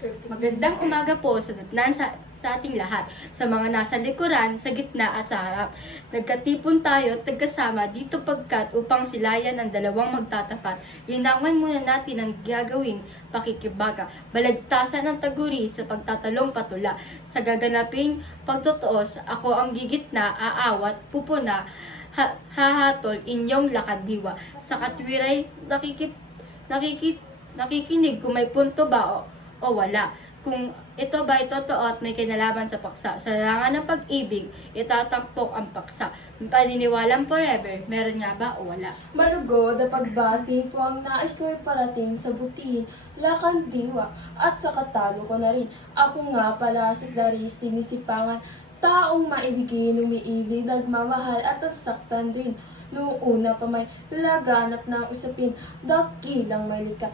Magandang umaga po sa datnan sa ating lahat, sa mga nasa likuran, sa gitna at sa harap. Nagkatipon tayo at nagkasama dito pagkat upang silayan ang dalawang magtatapat. Linangan muna natin ang gagawing pakikibaga, balagtasan ng taguri sa pagtatalong patula. Sa gaganaping pagtutuos, ako ang gigitna, aawat, pupuna, hahatol inyong lakandiwa. Sa katwiray nakikinig kung may punto ba o wala. Kung ito ba ay totoo at may kinalaman sa paksa. Sa larangan ng pag-ibig, itatampok ang paksa. Paniniwalang forever, meron nga ba o wala? Malugod na pagbati po ang nais ko ay parating sa butihin, lakandiwa, at sa katalo ko na rin. Ako nga pala si Clarice Tinisipangan, taong maibigin, umiibig, nagmamahal at nasaktan rin. Noong una pa may laganap ng usapin, dakilang may likha.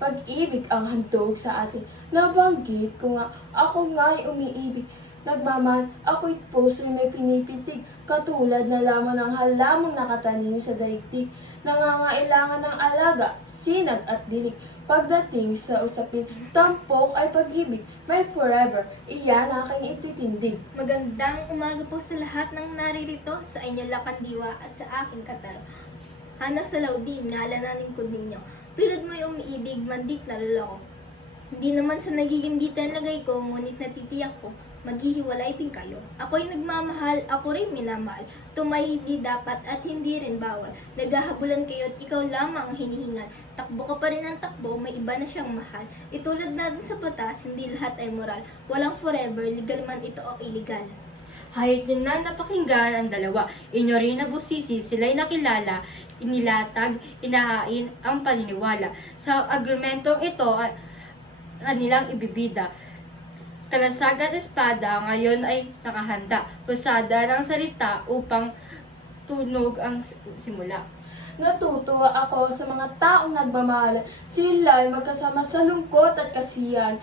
Pag-ibig ang handog sa atin. Nabanggit ko nga, ako nga ay umiibig. Nagmamahal, ako'y puso'y may pinipitig. Katulad na lamang ng halamang nakatanim sa daigdig. Nangangailangan ng alaga, sinag at dilig. Pagdating sa usapin, tampok ay pag-ibig. May forever, iyan aking ititindig. Magandang umaga po sa lahat ng naririto sa inyong lakandiwa at sa aking kataro. Hana sa laudin, naalananin ko ninyo. Tulad mo'y umiibig, mandit na loloko. Hindi naman sa nagiging bitter lagay ko, ngunit natitiyak ko, maghihiwalay din kayo. Ako'y nagmamahal, ako rin minamahal. Tumay hindi dapat at hindi rin bawal. Naghahabulan kayo at ikaw lamang ang hinihingal. Takbo ka pa rin ang takbo, may iba na siyang mahal. Itulad natin sa batas, hindi lahat ay moral. Walang forever, legal man ito o illegal. Hayat nyo na napakinggan ang dalawa. Inyo rin na busisi, sila'y nakilala, inilatag, inahain ang paniniwala. Sa argumentong ito, kanilang ibibida. Talasagat espada ngayon ay nakahanda. Krusada ng salita upang tunog ang simula. Natutuwa ako sa mga taong nagmamahalan. Sila ay magkasama sa lungkot at kasiyahan.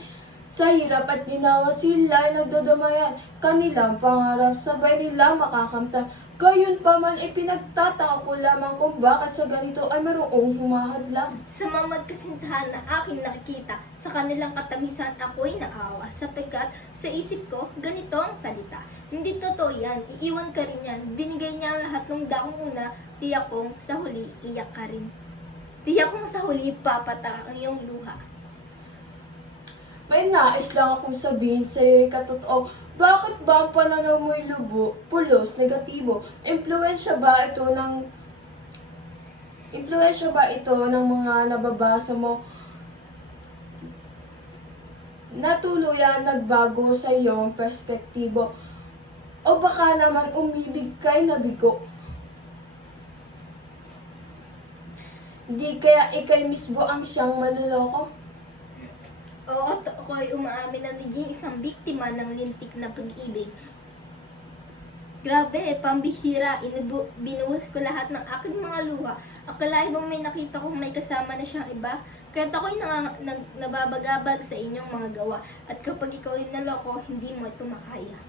Sa hirap at ginawa sila ay nagdadamayan. Kanilang pangarap sabay nila makakamtan. Gayon pa man ipinagtataka ko lamang kung bakit sa ganito ay mayroong humahadlang. Sa mga magkasintahan na aking nakikita, sa kanilang katamisan ako'y naawa, sapagkat sa isip ko, ganito ang salita. Hindi totoo yan, iiwan ka rin yan. Binigay niya ang lahat ng daong una, tiyak kong sa huli, iyak ka rin. Tiyak kong sa huli, papata ang iyong luha. May nais lang akong sabihin sa iyo katotoo. Bakit ba ang pananaw mo'y pulos, negatibo? Impluwensya ba ito ng mga nababasa mo? Natuluyan nagbago sa iyong perspektibo? O baka naman umibig kay nabigo? Di kaya ikay mismo ang siyang manloloko? Oo, ako'y umaamin na naging isang biktima ng lintik na pag-ibig. Grabe, pambihira, binuhos ko lahat ng aking mga luha. Akalain bang may nakita kong may kasama na siyang iba? Kaya't ako'y nababagabag sa inyong mga gawa. At kapag ikaw'y naloko, hindi mo ito makaya.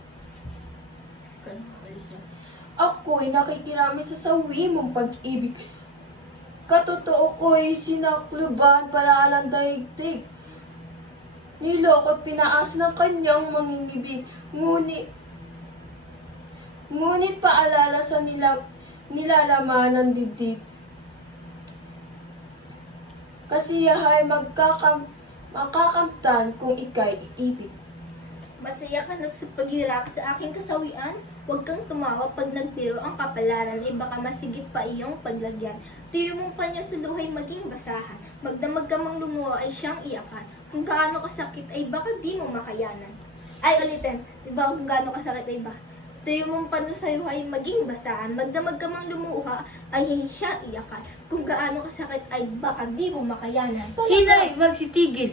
Ako'y nakikirami sa sawi mong pag-ibig. Katotoo ko'y sinakluban pala ng daigdig. Niloko't pinaas ng kanyang mangingibig. Ngunit paalala sa nilalaman ng dibdib. Kasiyahay makakamtan kung ika'y iibig. Masaya ka na sa pag-irak sa aking kasawian. Huwag kang tumawa pag nagpiro ang kapalaran, ay baka masigit pa iyong paglagyan. Tuyo mong panyo sa luhay maging basahan. Magdamag ka mang lumuha ay siyang iyakan. Kung gaano kasakit ay baka di mo makayanan. Ay ulitin, di ba kung gaano kasakit ay ba? Tuyo mong panyo sa luhay maging basahan. Magdamag ka mang lumuha ay siya iyakan. Kung gaano kasakit ay baka di mo makayanan. Hinay, magsitigil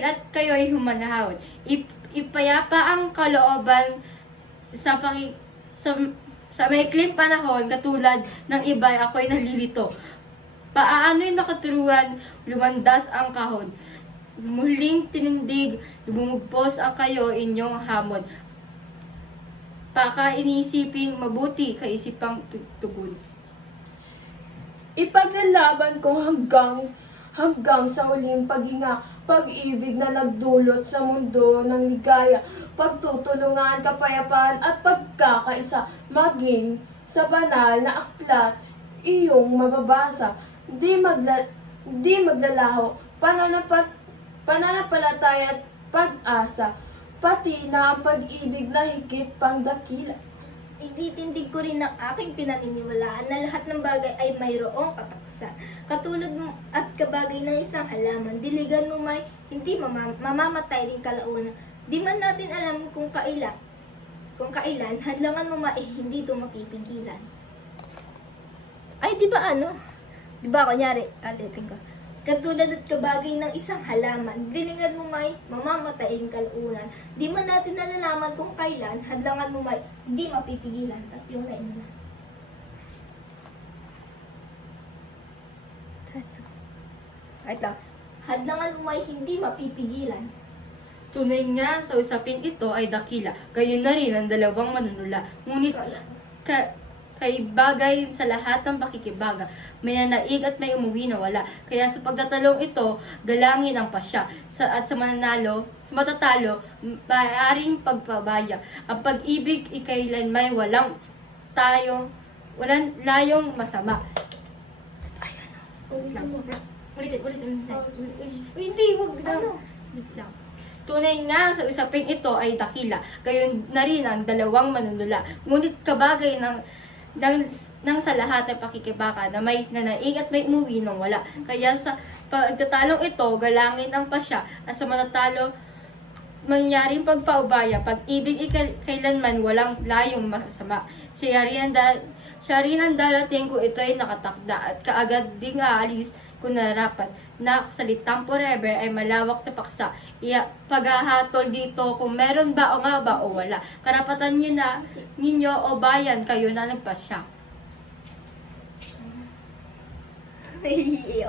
at kayo ay humanahawad. Ipayapa ang kalooban sa maikling panahon, katulad ng iba, ako'y nalilito. Paano'y nakaturuan, lumandas ang kahon. Muling tinindig, lumumugpos ang kayo inyong hamon. Paka inisiping mabuti, kaisipang tugon. Ipaglalaban ko hanggang sa huling paghinga, pag-ibig na nagdulot sa mundo ng ligaya, pagtutulungan, kapayapaan at pagkakaisa, maging sa banal na aklat iyong mababasa. Di maglalaho, pananampalataya at pag-asa, pati na ang pag-ibig na higit pang dakila. Ititindig ko rin ang aking pinaniniwalaan na lahat ng bagay ay mayroong katapusan. Katulad mo at kabagay ng isang halaman, diligan mo may hindi mamamatay rin kalaunan. Di man natin alam kung kailan, hadlangan mo may hindi ito mapipigilan. Ay, di ba ano? Di ba, kunyari, alitin ko. Katulad at kabagay ng isang halaman, dilingan mo may mamamatay rin kalaunan. Di man natin nalalaman kung kailan, hadlangan mo may hindi mapipigilan. Tapos yung line na. Ito, hadlangan mo may hindi mapipigilan. Tunay nga sa usaping ito ay dakila, gayon na rin ang dalawang manunula. Ngunit kay bagay sa lahat ng pakikibaga, may nanaig at may umuwi na wala. Kaya sa pagtatalong ito, galangin ang pasya. At sa matatalo, maaaring pagpabaya. Ang pag-ibig ikailanman walang layong masama. Ulitin. Hindi, wag lang. Wait lang. Tunay nga sa usaping ito ay dakila, gayon na rin ang dalawang manunula. Ngunit kabagay ng sa lahat ng pakikibaka na may nanaig at may umuwi nang wala. Kaya sa pagtatalong ito, galangin ang pasya at sa matatalo, mangyaring pagpaubaya, pag-ibig kailanman walang layong masama. Siya rin ang darating ko ito ay nakatakda at kaagad ding aalis kung narapat na salitang forever ay malawak na paksa. Paghahatol dito kung meron ba o nga ba o wala. Karapatan ninyo o bayan kayo na nagpasya. Ay,